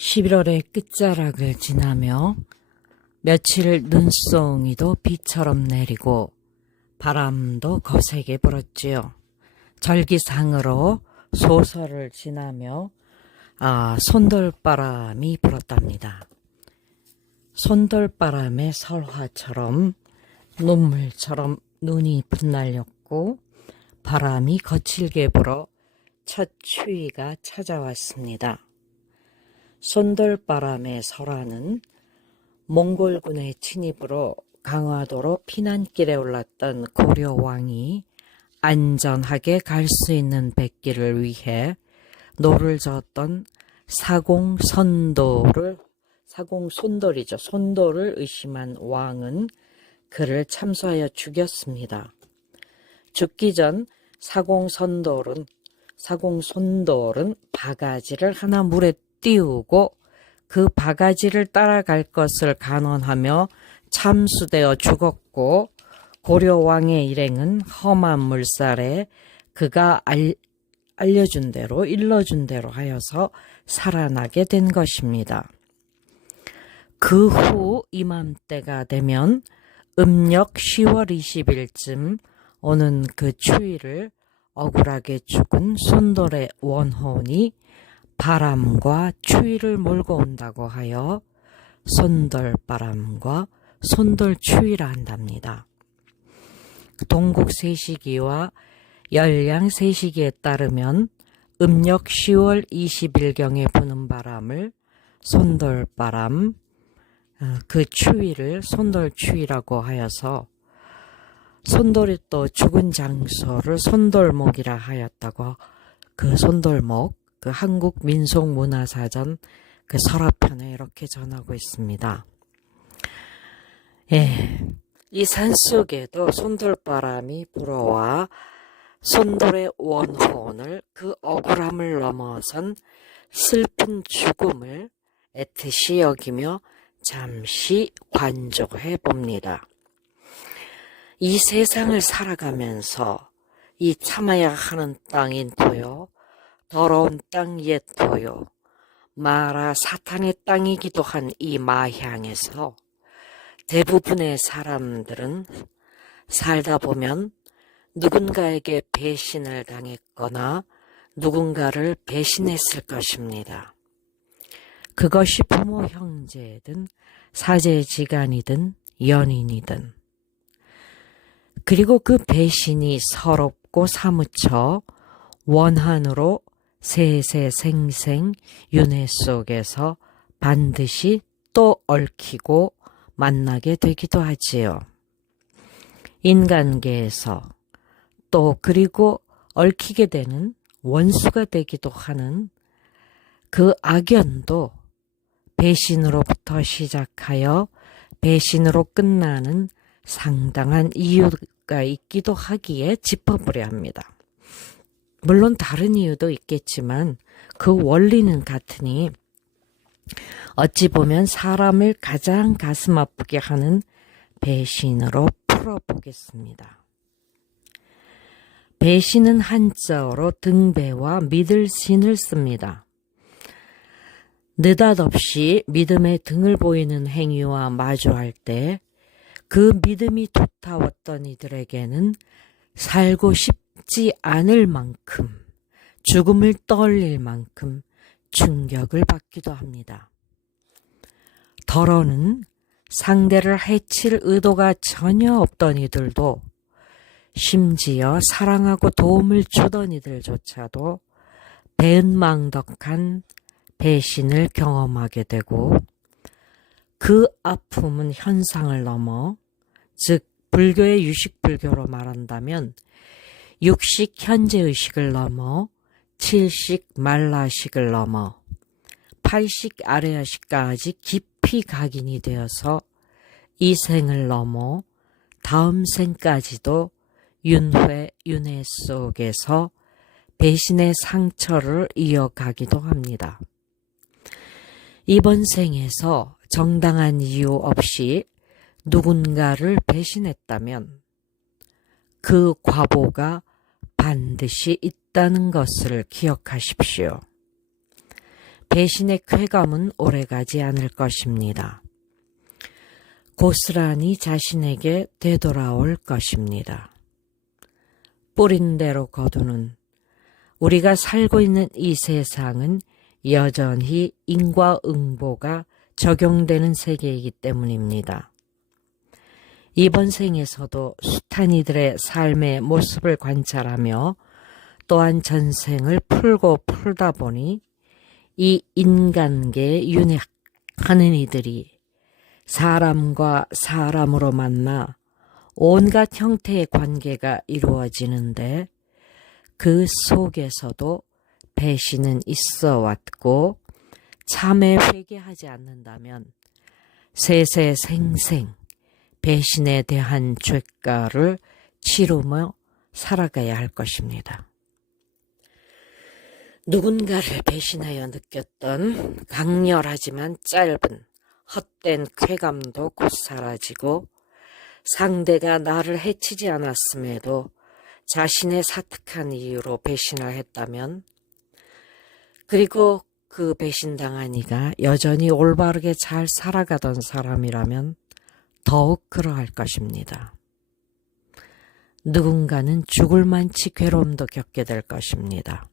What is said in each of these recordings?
11월의 끝자락을 지나며 며칠 눈송이도 비처럼 내리고 바람도 거세게 불었지요. 절기상으로 소설을 지나며 손돌바람이 불었답니다. 손돌바람의 설화처럼 눈물처럼 눈이 빛날렸고 바람이 거칠게 불어 첫 추위가 찾아왔습니다. 손돌바람의 설화는 몽골군의 침입으로 강화도로 피난길에 올랐던 고려왕이 안전하게 갈 수 있는 백기를 위해 노를 저었던 손돌을 의심한 왕은 그를 참수하여 죽였습니다. 죽기 전 사공손돌은 바가지를 하나 물에 띄우고 그 바가지를 따라갈 것을 간언하며 참수되어 죽었고, 고려왕의 일행은 험한 물살에 그가 일러준 대로 하여서 살아나게 된 것입니다. 그 후 이맘때가 되면 음력 10월 20일쯤 오는 그 추위를 억울하게 죽은 손돌의 원혼이 바람과 추위를 몰고 온다고 하여 손돌바람과 손돌추위라 한답니다. 동국세시기와 열량세시기에 따르면 음력 10월 20일경에 부는 바람을 손돌바람, 그 추위를 손돌추위라고 하여서 손돌이 또 죽은 장소를 손돌목이라 하였다고, 그 손돌목, 그 한국민속문화사전 그 서랍편에 이렇게 전하고 있습니다. 이 산속에도 손돌바람이 불어와 손돌의 원혼을 그 억울함을 넘어선 슬픈 죽음을 애틋이 여기며 잠시 관조해 봅니다. 이 세상을 살아가면서 이 참아야 하는 땅인 토요, 더러운 땅 옛 토요, 마라 사탄의 땅이기도 한 이 마향에서 대부분의 사람들은 살다 보면 누군가에게 배신을 당했거나 누군가를 배신했을 것입니다. 그것이 부모 형제든 사제지간이든 연인이든. 그리고 그 배신이 서럽고 사무쳐 원한으로 세세생생 윤회 속에서 반드시 또 얽히고 만나게 되기도 하지요. 인간계에서 또 그리고 얽히게 되는 원수가 되기도 하는 그 악연도 배신으로부터 시작하여 배신으로 끝나는 상당한 이유가 있기도 하기에 짚어보려 합니다. 물론 다른 이유도 있겠지만 그 원리는 같으니 어찌 보면 사람을 가장 가슴 아프게 하는 배신으로 풀어보겠습니다. 배신은 한자어로 등배와 믿을 신을 씁니다. 느닷없이 믿음의 등을 보이는 행위와 마주할 때 그 믿음이 도타웠던 이들에게는 살고 싶지 않을 만큼, 죽음을 떠올릴 만큼 충격을 받기도 합니다. 더러는 상대를 해칠 의도가 전혀 없던 이들도, 심지어 사랑하고 도움을 주던 이들조차도 배은망덕한 배신을 경험하게 되고, 그 아픔은 현상을 넘어, 즉 불교의 유식불교로 말한다면 육식 현재의식을 넘어 7식 말라식을 넘어 8식 아래야식까지 깊이 각인이 되어서 이 생을 넘어 다음 생까지도 윤회 속에서 배신의 상처를 이어가기도 합니다. 이번 생에서 정당한 이유 없이 누군가를 배신했다면 그 과보가 반드시 있다는 것을 기억하십시오. 배신의 쾌감은 오래가지 않을 것입니다. 고스란히 자신에게 되돌아올 것입니다. 뿌린 대로 거두는 우리가 살고 있는 이 세상은 여전히 인과응보가 적용되는 세계이기 때문입니다. 이번 생에서도 숱한 이들의 삶의 모습을 관찰하며 또한 전생을 풀다 보니 이 인간계에 윤회하는 이들이 사람과 사람으로 만나 온갖 형태의 관계가 이루어지는데 그 속에서도 배신은 있어 왔고 참에 회개하지 않는다면 세세생생 배신에 대한 죄가를 치르며 살아가야 할 것입니다. 누군가를 배신하여 느꼈던 강렬하지만 짧은 헛된 쾌감도 곧 사라지고 상대가 나를 해치지 않았음에도 자신의 사특한 이유로 배신을 했다면 그리고 그 배신당한 이가 여전히 올바르게 잘 살아가던 사람이라면 더욱 그러할 것입니다. 누군가는 죽을 만치 괴로움도 겪게 될 것입니다.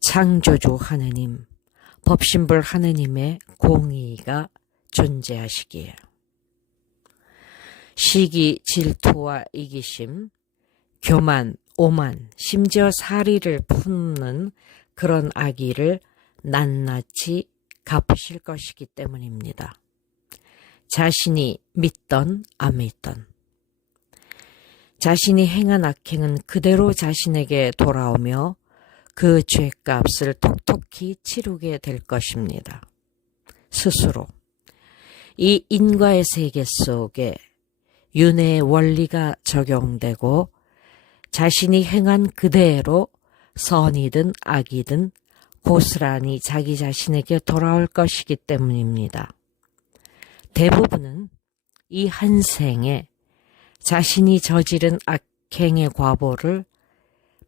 창조주 하느님, 법신불 하느님의 공의가 존재하시기에 시기, 질투와 이기심, 교만, 오만, 심지어 사리를 품는 그런 악의를 낱낱이 갚으실 것이기 때문입니다. 자신이 믿던 안 믿던 자신이 행한 악행은 그대로 자신에게 돌아오며 그 죄값을 톡톡히 치르게 될 것입니다. 스스로 이 인과의 세계 속에 윤회의 원리가 적용되고 자신이 행한 그대로 선이든 악이든 고스란히 자기 자신에게 돌아올 것이기 때문입니다. 대부분은 이 한 생에 자신이 저지른 악행의 과보를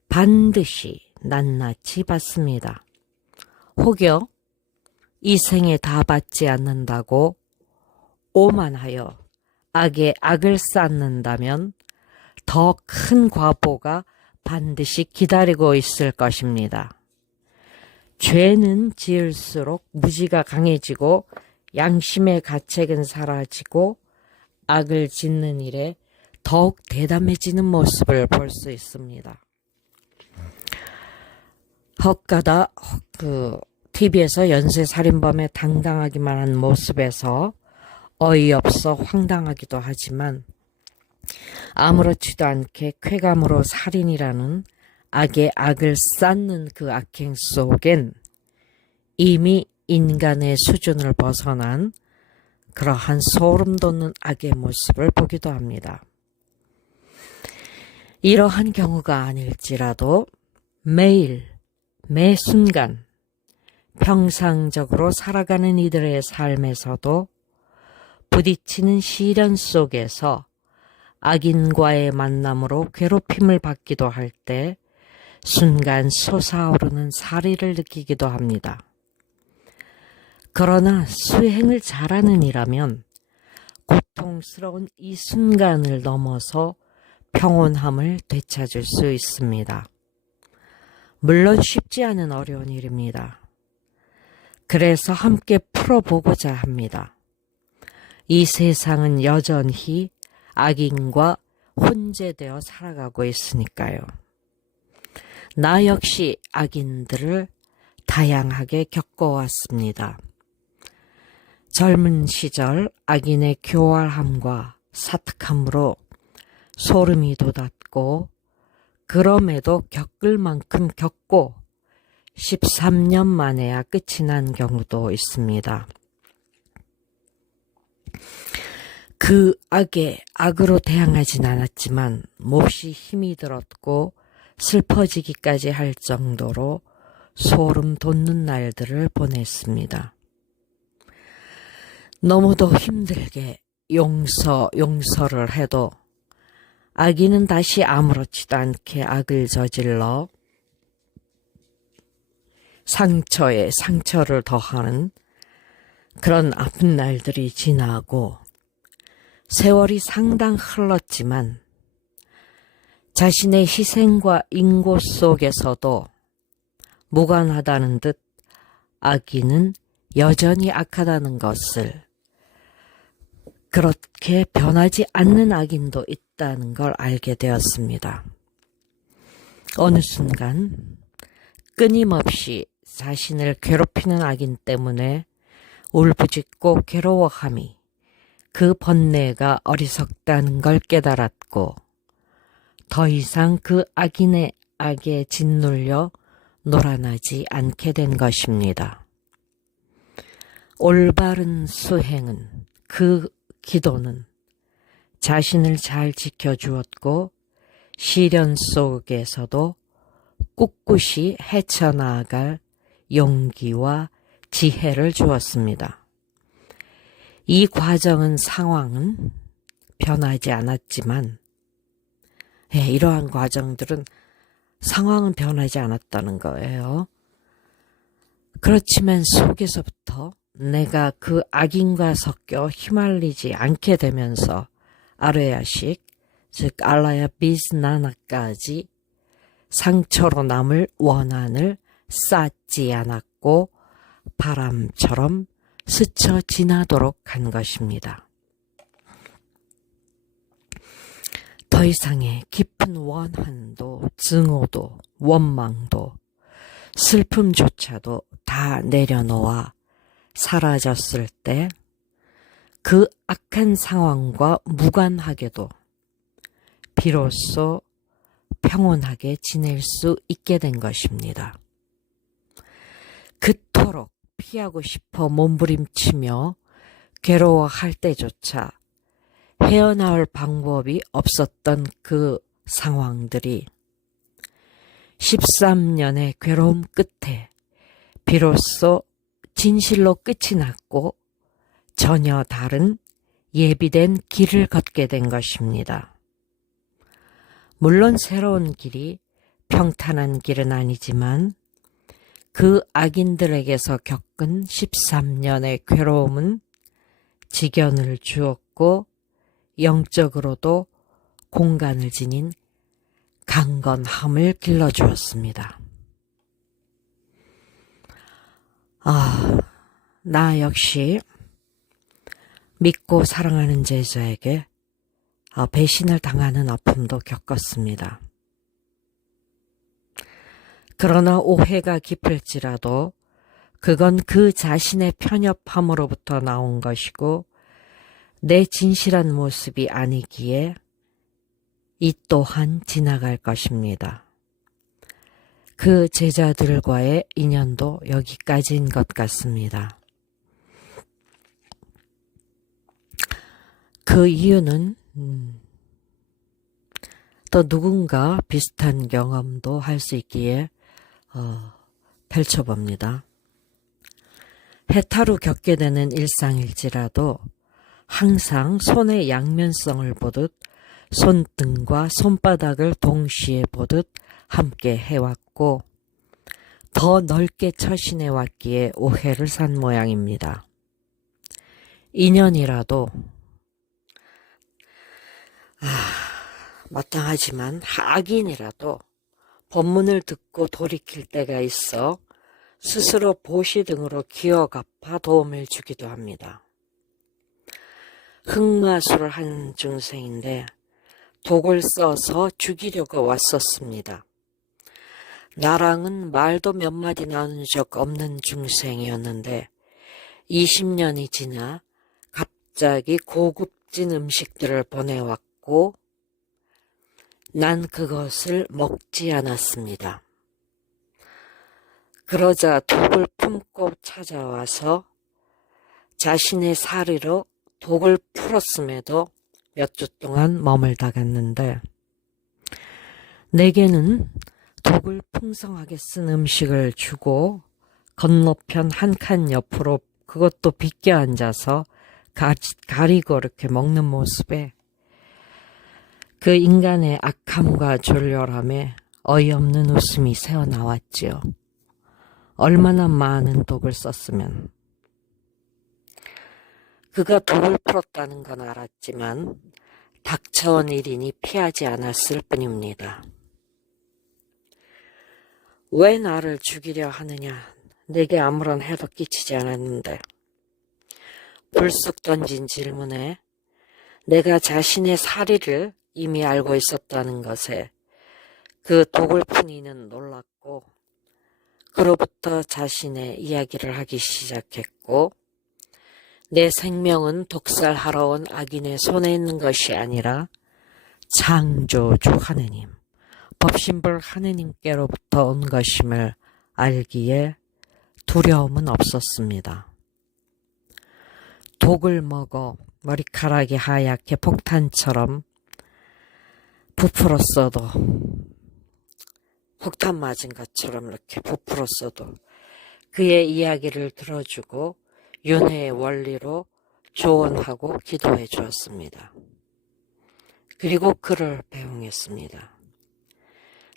반드시 낱낱이 받습니다. 혹여 이 생에 다 받지 않는다고 오만하여 악에 악을 쌓는다면 더 큰 과보가 반드시 기다리고 있을 것입니다. 죄는 지을수록 무지가 강해지고 양심의 가책은 사라지고 악을 짓는 일에 더욱 대담해지는 모습을 볼 수 있습니다. 헛가다 TV에서 연쇄살인범의 당당하기만 한 모습에서 어이없어 황당하기도 하지만 아무렇지도 않게 쾌감으로 살인이라는 악의 악을 쌓는 그 악행 속엔 이미 인간의 수준을 벗어난 그러한 소름 돋는 악의 모습을 보기도 합니다. 이러한 경우가 아닐지라도 매일 매 순간 평상적으로 살아가는 이들의 삶에서도 부딪히는 시련 속에서 악인과의 만남으로 괴롭힘을 받기도 할 때 순간 솟아오르는 사리를 느끼기도 합니다. 그러나 수행을 잘하는 이라면 고통스러운 이 순간을 넘어서 평온함을 되찾을 수 있습니다. 물론 쉽지 않은 어려운 일입니다. 그래서 함께 풀어보고자 합니다. 이 세상은 여전히 악인과 혼재되어 살아가고 있으니까요. 나 역시 악인들을 다양하게 겪어왔습니다. 젊은 시절 악인의 교활함과 사특함으로 소름이 돋았고 그럼에도 겪을 만큼 겪고 13년 만에야 끝이 난 경우도 있습니다. 그 악에 악으로 대항하진 않았지만 몹시 힘이 들었고 슬퍼지기까지 할 정도로 소름 돋는 날들을 보냈습니다. 너무도 힘들게 용서를 해도 악인은 다시 아무렇지도 않게 악을 저질러 상처에 상처를 더하는 그런 아픈 날들이 지나고 세월이 상당 흘렀지만 자신의 희생과 인고 속에서도 무관하다는 듯 아기는 여전히 악하다는 것을, 그렇게 변하지 않는 악인도 있다는 걸 알게 되었습니다. 어느 순간 끊임없이 자신을 괴롭히는 악인 때문에 울부짖고 괴로워함이 그 번뇌가 어리석다는 걸 깨달았고 더 이상 그 악인의 악에 짓눌려 놀아나지 않게 된 것입니다. 올바른 수행은, 그 기도는 자신을 잘 지켜주었고 시련 속에서도 꿋꿋이 헤쳐나갈 용기와 지혜를 주었습니다. 이 과정은, 상황은 변하지 않았지만 이러한 과정들은 상황은 변하지 않았다는 거예요. 그렇지만 속에서부터 내가 그 악인과 섞여 휘말리지 않게 되면서 아뢰야식, 즉 알라야 비스나나까지 상처로 남을 원한을 쌓지 않았고 바람처럼 스쳐 지나도록 한 것입니다. 더 이상의 깊은 원한도 증오도 원망도 슬픔조차도 다 내려놓아 사라졌을 때 그 악한 상황과 무관하게도 비로소 평온하게 지낼 수 있게 된 것입니다. 그토록 피하고 싶어 몸부림치며 괴로워할 때조차 헤어나올 방법이 없었던 그 상황들이 13년의 괴로움 끝에 비로소 진실로 끝이 났고 전혀 다른 예비된 길을 걷게 된 것입니다. 물론 새로운 길이 평탄한 길은 아니지만 그 악인들에게서 겪은 13년의 괴로움은 지견을 주었고 영적으로도 공간을 지닌 강건함을 길러주었습니다. 나 역시 믿고 사랑하는 제자에게 배신을 당하는 아픔도 겪었습니다. 그러나 오해가 깊을지라도 그건 그 자신의 편협함으로부터 나온 것이고 내 진실한 모습이 아니기에 이 또한 지나갈 것입니다. 그 제자들과의 인연도 여기까지인 것 같습니다. 그 이유는 또 누군가 비슷한 경험도 할 수 있기에 펼쳐봅니다. 해탈후 겪게 되는 일상일지라도 항상 손의 양면성을 보듯 손등과 손바닥을 동시에 보듯 함께 해왔고 더 넓게 처신해왔기에 오해를 산 모양입니다. 인연이라도 마땅하지만 악인이라도 법문을 듣고 돌이킬 때가 있어 스스로 보시 등으로 기어 갚아 도움을 주기도 합니다. 흑마술을 한 중생인데 독을 써서 죽이려고 왔었습니다. 나랑은 말도 몇 마디 나눈 적 없는 중생이었는데 20년이 지나 갑자기 고급진 음식들을 보내왔고 난 그것을 먹지 않았습니다. 그러자 독을 품고 찾아와서 자신의 사리로 독을 풀었음에도 몇 주 동안 머물다 갔는데 내게는 독을 풍성하게 쓴 음식을 주고 건너편 한 칸 옆으로 그것도 비껴 앉아서 가리고 이렇게 먹는 모습에 그 인간의 악함과 졸렬함에 어이없는 웃음이 새어나왔지요. 얼마나 많은 독을 썼으면. 그가 독을 풀었다는 건 알았지만 닥쳐온 일이니 피하지 않았을 뿐입니다. 왜 나를 죽이려 하느냐? 내게 아무런 해도 끼치지 않았는데. 불쑥 던진 질문에 내가 자신의 사리를 이미 알고 있었다는 것에 그 독을 푼 이는 놀랐고, 그로부터 자신의 이야기를 하기 시작했고, 내 생명은 독살하러 온 악인의 손에 있는 것이 아니라 창조주 하느님, 법신불 하느님께로부터 온 것임을 알기에 두려움은 없었습니다. 독을 먹어 머리카락이 하얗게 폭탄처럼 부풀었어도, 폭탄 맞은 것처럼 이렇게 부풀었어도 그의 이야기를 들어주고 윤회의 원리로 조언하고 기도해 주었습니다. 그리고 그를 배웅했습니다.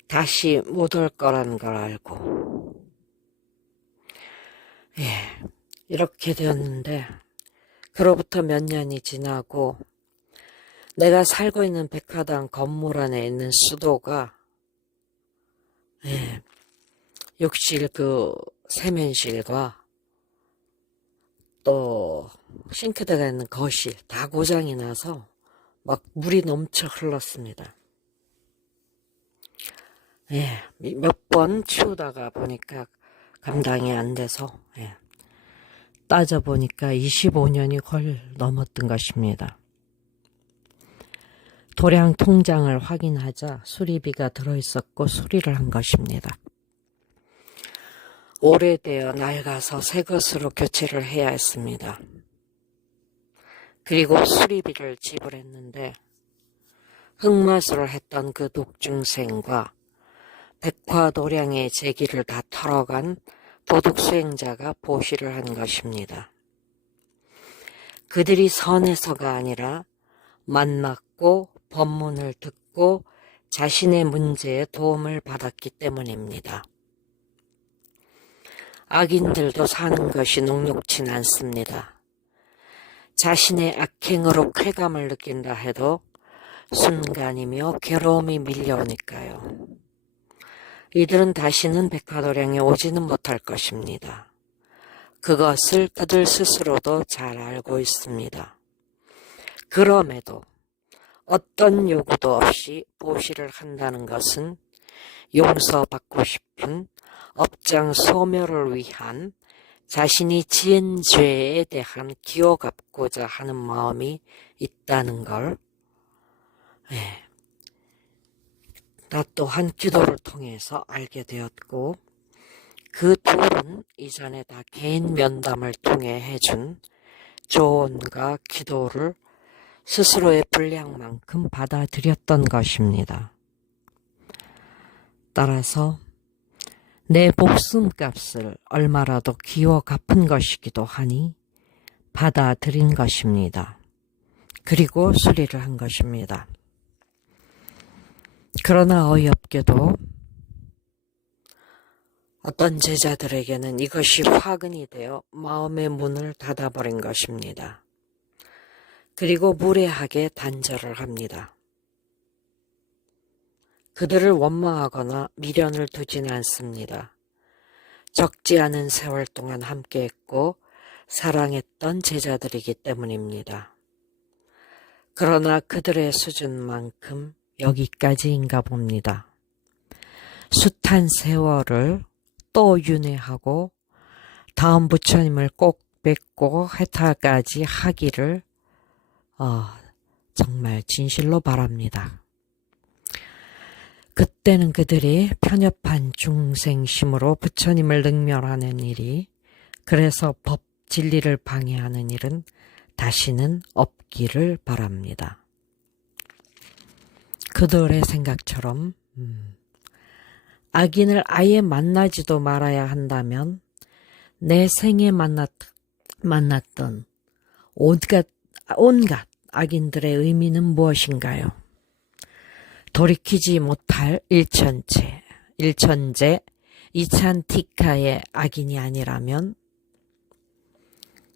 다시 못 올 거라는 걸 알고. 이렇게 되었는데, 그로부터 몇 년이 지나고 내가 살고 있는 백화당 건물 안에 있는 수도가 욕실 세면실과 또 싱크대가 있는 거실 다 고장이 나서 막 물이 넘쳐 흘렀습니다. 몇 번 치우다가 보니까 감당이 안 돼서 따져보니까 25년이 걸 넘었던 것입니다. 도량 통장을 확인하자 수리비가 들어있었고 수리를 한 것입니다. 오래되어 낡아서 새 것으로 교체를 해야 했습니다. 그리고 수리비를 지불했는데 흑마술을 했던 그 독중생과 백화도량의 제기를 다 털어간 도둑수행자가 보시를 한 것입니다. 그들이 선해서가 아니라 만났고 법문을 듣고 자신의 문제에 도움을 받았기 때문입니다. 악인들도 사는 것이 녹록진 않습니다. 자신의 악행으로 쾌감을 느낀다 해도 순간이며 괴로움이 밀려오니까요. 이들은 다시는 백화도량에 오지는 못할 것입니다. 그것을 그들 스스로도 잘 알고 있습니다. 그럼에도 어떤 요구도 없이 보시를 한다는 것은 용서받고 싶은 업장 소멸을 위한 자신이 지은 죄에 대한 기호 갚고자 하는 마음이 있다는 걸 나 또한 기도를 통해서 알게 되었고, 그 둘은 이전에 다 개인 면담을 통해 해준 조언과 기도를 스스로의 분량만큼 받아들였던 것입니다. 따라서 내 목숨값을 얼마라도 기워 갚은 것이기도 하니 받아들인 것입니다. 그리고 수리를 한 것입니다. 그러나 어이없게도 어떤 제자들에게는 이것이 화근이 되어 마음의 문을 닫아버린 것입니다. 그리고 무례하게 단절을 합니다. 그들을 원망하거나 미련을 두지는 않습니다. 적지 않은 세월 동안 함께했고 사랑했던 제자들이기 때문입니다. 그러나 그들의 수준만큼 여기까지인가 봅니다. 숱한 세월을 또 윤회하고 다음 부처님을 꼭 뵙고 해탈까지 하기를 정말 진실로 바랍니다. 그때는 그들이 편협한 중생심으로 부처님을 능멸하는 일이, 그래서 법 진리를 방해하는 일은 다시는 없기를 바랍니다. 그들의 생각처럼 악인을 아예 만나지도 말아야 한다면 내 생에 만났던 온갖 악인들의 의미는 무엇인가요? 돌이키지 못할 일천재, 이찬티카의 악인이 아니라면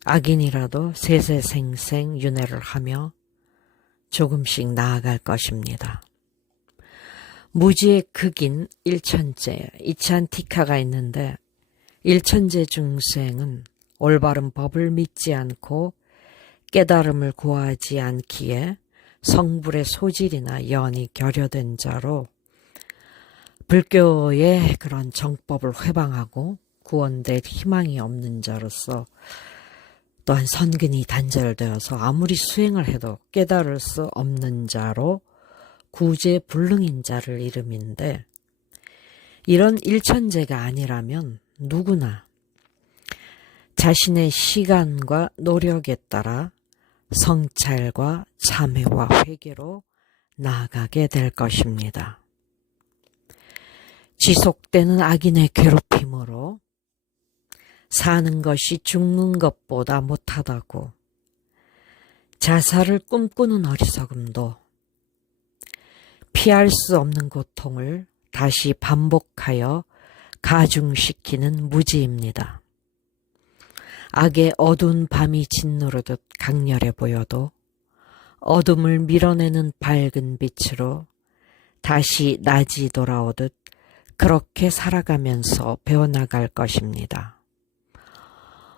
악인이라도 세세생생 윤회를 하며 조금씩 나아갈 것입니다. 무지의 극인 일천제, 이찬티카가 있는데 일천제 중생은 올바른 법을 믿지 않고 깨달음을 구하지 않기에 성불의 소질이나 연이 결여된 자로 불교의 그런 정법을 회방하고 구원될 희망이 없는 자로서 또한 선근이 단절되어서 아무리 수행을 해도 깨달을 수 없는 자로 구제불능인 자를 이름인데, 이런 일천제가 아니라면 누구나 자신의 시간과 노력에 따라 성찰과 참회와 회개로 나아가게 될 것입니다. 지속되는 악인의 괴롭힘으로 사는 것이 죽는 것보다 못하다고 자살을 꿈꾸는 어리석음도 피할 수 없는 고통을 다시 반복하여 가중시키는 무지입니다. 악의 어두운 밤이 짓누르듯 강렬해 보여도 어둠을 밀어내는 밝은 빛으로 다시 낮이 돌아오듯 그렇게 살아가면서 배워나갈 것입니다.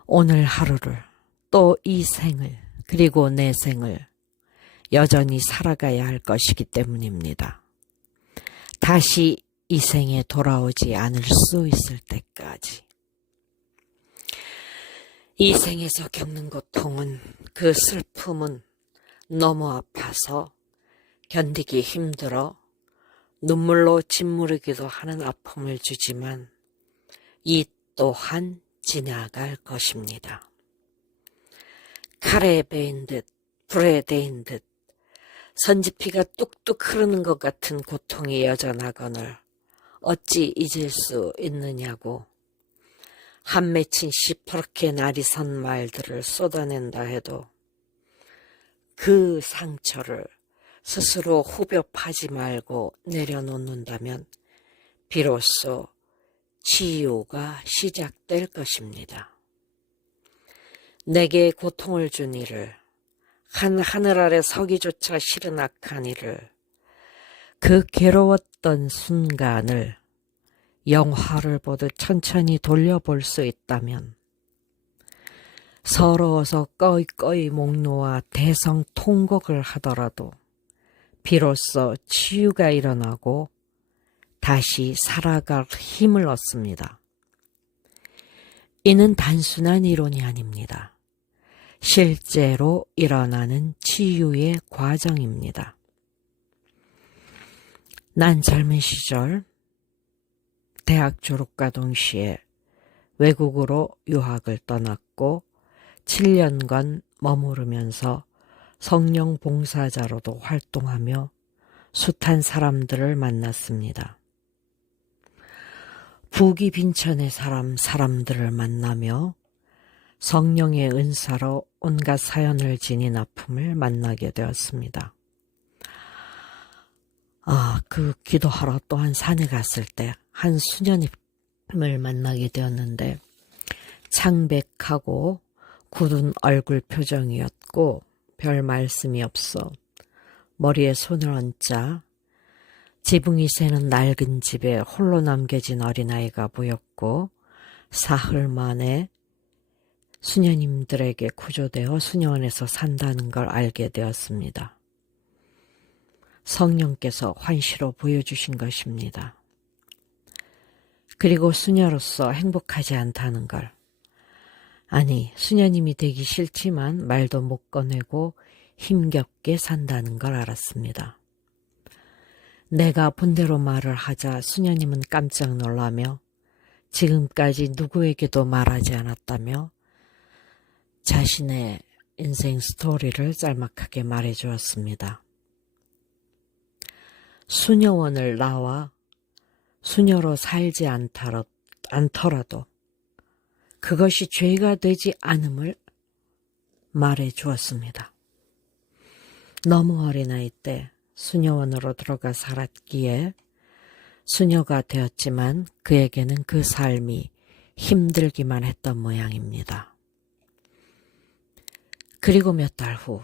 오늘 하루를, 또 이 생을, 그리고 내 생을 여전히 살아가야 할 것이기 때문입니다. 다시 이 생에 돌아오지 않을 수 있을 때까지. 이 생에서 겪는 고통은, 그 슬픔은 너무 아파서 견디기 힘들어 눈물로 짓무르기도 하는 아픔을 주지만 이 또한 지나갈 것입니다. 칼에 베인 듯, 불에 데인 듯 선지피가 뚝뚝 흐르는 것 같은 고통이 여전하거늘 어찌 잊을 수 있느냐고 한 맺힌 시퍼렇게 날이 선 말들을 쏟아낸다 해도 그 상처를 스스로 후벼 파지 말고 내려놓는다면 비로소 치유가 시작될 것입니다. 내게 고통을 준 이를, 한 하늘 아래 서기조차 싫은 악한 이를, 그 괴로웠던 순간을 영화를 보듯 천천히 돌려볼 수 있다면 서러워서 꺼이꺼이 목 놓아 대성통곡을 하더라도 비로소 치유가 일어나고 다시 살아갈 힘을 얻습니다. 이는 단순한 이론이 아닙니다. 실제로 일어나는 치유의 과정입니다. 난 젊은 시절 대학 졸업과 동시에 외국으로 유학을 떠났고 7년간 머무르면서 성령 봉사자로도 활동하며 숱한 사람들을 만났습니다. 부귀 빈천의 사람들을 만나며 성령의 은사로 온갖 사연을 지닌 아픔을 만나게 되었습니다. 그 기도하러 또한 산에 갔을 때 한 수녀님을 만나게 되었는데 창백하고 굳은 얼굴 표정이었고 별 말씀이 없어 머리에 손을 얹자 지붕이 새는 낡은 집에 홀로 남겨진 어린아이가 보였고 사흘 만에 수녀님들에게 구조되어 수녀원에서 산다는 걸 알게 되었습니다. 성령께서 환시로 보여주신 것입니다. 그리고 수녀로서 행복하지 않다는 걸, 아니 수녀님이 되기 싫지만 말도 못 꺼내고 힘겹게 산다는 걸 알았습니다. 내가 본대로 말을 하자 수녀님은 깜짝 놀라며 지금까지 누구에게도 말하지 않았다며 자신의 인생 스토리를 짤막하게 말해주었습니다. 수녀원을 나와 수녀로 살지 않더라도 그것이 죄가 되지 않음을 말해주었습니다. 너무 어린 나이 때 수녀원으로 들어가 살았기에 수녀가 되었지만 그에게는 그 삶이 힘들기만 했던 모양입니다. 그리고 몇 달 후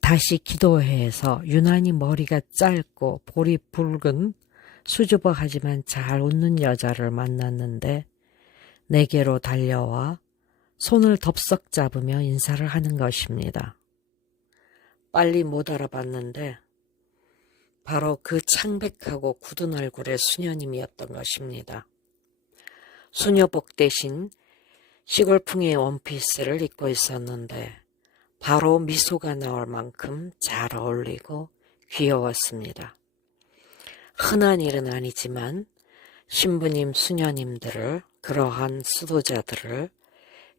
다시 기도회에서 유난히 머리가 짧고 볼이 붉은 수줍어하지만 잘 웃는 여자를 만났는데 내게로 달려와 손을 덥석 잡으며 인사를 하는 것입니다. 빨리 못 알아봤는데 바로 그 창백하고 굳은 얼굴의 수녀님이었던 것입니다. 수녀복 대신 시골풍의 원피스를 입고 있었는데 바로 미소가 나올 만큼 잘 어울리고 귀여웠습니다. 흔한 일은 아니지만 신부님, 수녀님들을, 그러한 수도자들을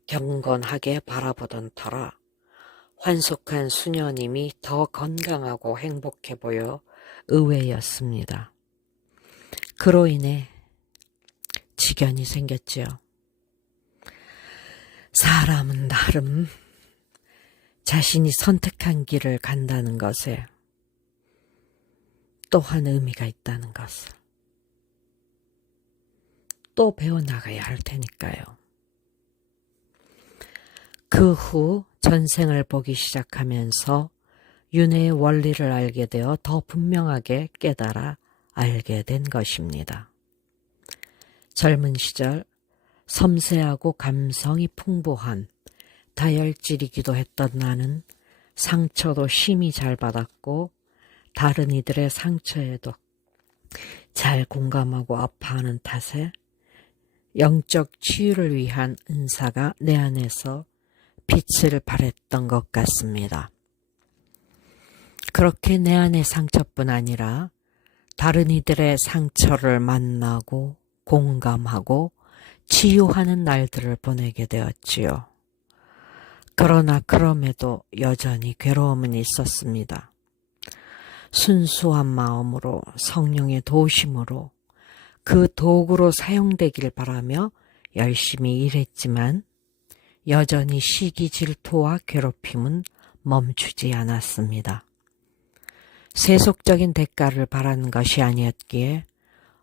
경건하게 바라보던 터라 환속한 수녀님이 더 건강하고 행복해 보여 의외였습니다. 그로 인해 지견이 생겼지요. 사람은 나름 자신이 선택한 길을 간다는 것에 또한 의미가 있다는 것을 또 배워나가야 할 테니까요. 그 후 전생을 보기 시작하면서 윤회의 원리를 알게 되어 더 분명하게 깨달아 알게 된 것입니다. 젊은 시절 섬세하고 감성이 풍부한 다혈질이기도 했던 나는 상처도 심히 잘 받았고 다른 이들의 상처에도 잘 공감하고 아파하는 탓에 영적 치유를 위한 은사가 내 안에서 빛을 발했던 것 같습니다. 그렇게 내 안의 상처뿐 아니라 다른 이들의 상처를 만나고 공감하고 치유하는 날들을 보내게 되었지요. 그러나 그럼에도 여전히 괴로움은 있었습니다. 순수한 마음으로 성령의 도우심으로 그 도구로 사용되길 바라며 열심히 일했지만 여전히 시기 질투와 괴롭힘은 멈추지 않았습니다. 세속적인 대가를 바라는 것이 아니었기에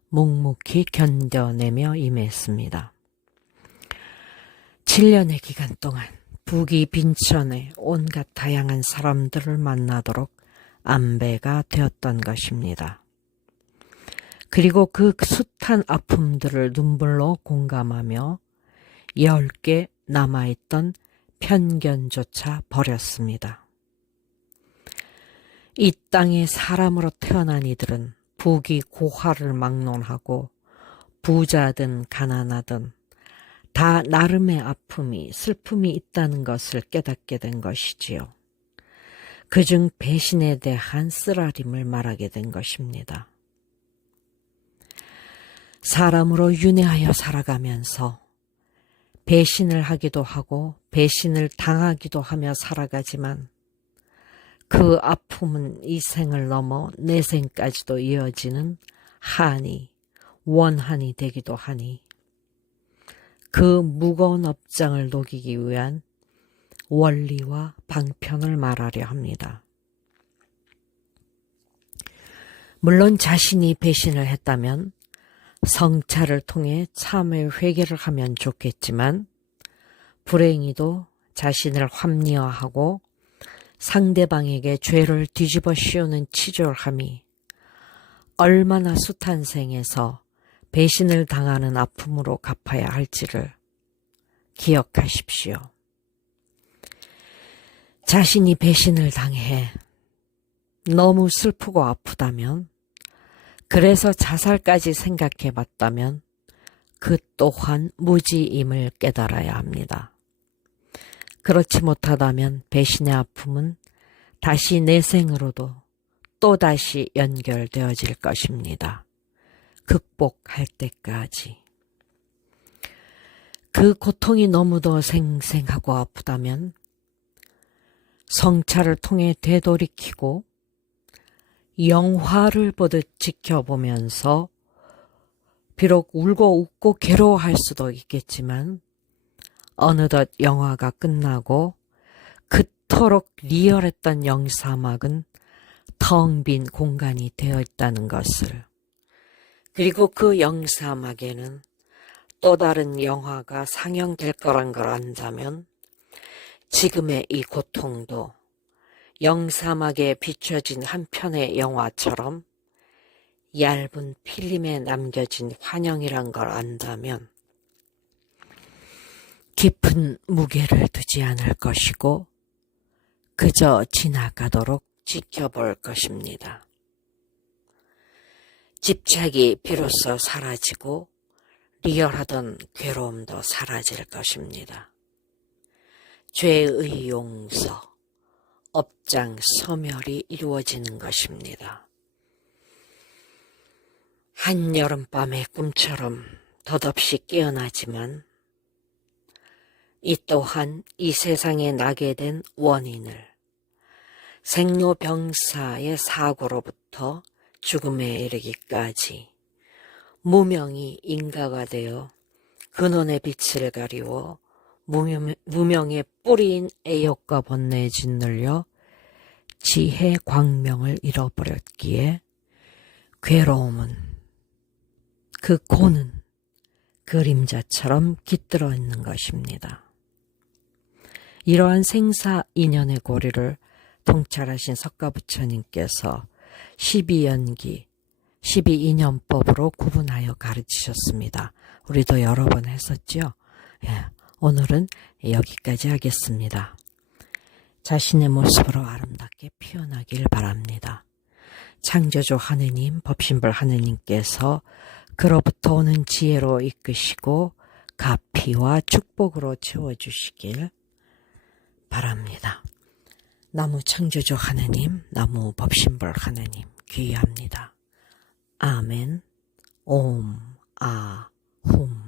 묵묵히 견뎌내며 임했습니다. 7년의 기간 동안 부귀 빈천에 온갖 다양한 사람들을 만나도록 안배가 되었던 것입니다. 그리고 그 숱한 아픔들을 눈물로 공감하며 10개 남아있던 편견조차 버렸습니다. 이 땅에 사람으로 태어난 이들은 부귀 고화를 막론하고 부자든 가난하든 다 나름의 아픔이 슬픔이 있다는 것을 깨닫게 된 것이지요. 그중 배신에 대한 쓰라림을 말하게 된 것입니다. 사람으로 윤회하여 살아가면서 배신을 하기도 하고 배신을 당하기도 하며 살아가지만 그 아픔은 이 생을 넘어 내 생까지도 이어지는 한이, 원한이 되기도 하니 그 무거운 업장을 녹이기 위한 원리와 방편을 말하려 합니다. 물론 자신이 배신을 했다면 성찰을 통해 참회 회개를 하면 좋겠지만 불행히도 자신을 합리화하고 상대방에게 죄를 뒤집어 씌우는 치졸함이 얼마나 숱한 생에서 배신을 당하는 아픔으로 갚아야 할지를 기억하십시오. 자신이 배신을 당해 너무 슬프고 아프다면, 그래서 자살까지 생각해 봤다면 그 또한 무지임을 깨달아야 합니다. 그렇지 못하다면 배신의 아픔은 다시 내 생으로도 또다시 연결되어질 것입니다. 극복할 때까지. 그 고통이 너무도 생생하고 아프다면 성찰을 통해 되돌이키고 영화를 보듯 지켜보면서 비록 울고 웃고 괴로워할 수도 있겠지만 어느덧 영화가 끝나고 그토록 리얼했던 영사막은 텅 빈 공간이 되어 있다는 것을, 그리고 그 영사막에는 또 다른 영화가 상영될 거란 걸 안다면 지금의 이 고통도 영사막에 비춰진 한 편의 영화처럼 얇은 필름에 남겨진 환영이란 걸 안다면 깊은 무게를 두지 않을 것이고 그저 지나가도록 지켜볼 것입니다. 집착이 비로소 사라지고 리얼하던 괴로움도 사라질 것입니다. 죄의 용서, 업장 소멸이 이루어지는 것입니다. 한여름밤의 꿈처럼 덧없이 깨어나지만 이 또한 이 세상에 나게 된 원인을 생로병사의 사고로부터 죽음에 이르기까지 무명이 인가가 되어 근원의 빛을 가리워 무명의 뿌리인 애욕과 번뇌에 짓눌려 지혜 광명을 잃어버렸기에 괴로움은 그 고는 그림자처럼 깃들어 있는 것입니다. 이러한 생사 인연의 고리를 통찰하신 석가부처님께서 12연기, 12인연법으로 구분하여 가르치셨습니다. 우리도 여러 번 했었죠. 오늘은 여기까지 하겠습니다. 자신의 모습으로 아름답게 피어나길 바랍니다. 창조주 하느님, 법신불 하느님께서 그로부터 오는 지혜로 이끄시고 가피와 축복으로 채워주시길 바랍니다. 나무 창조주 하느님, 나무 법신불 하느님 귀의합니다. 아멘. 옴, 아, 훔.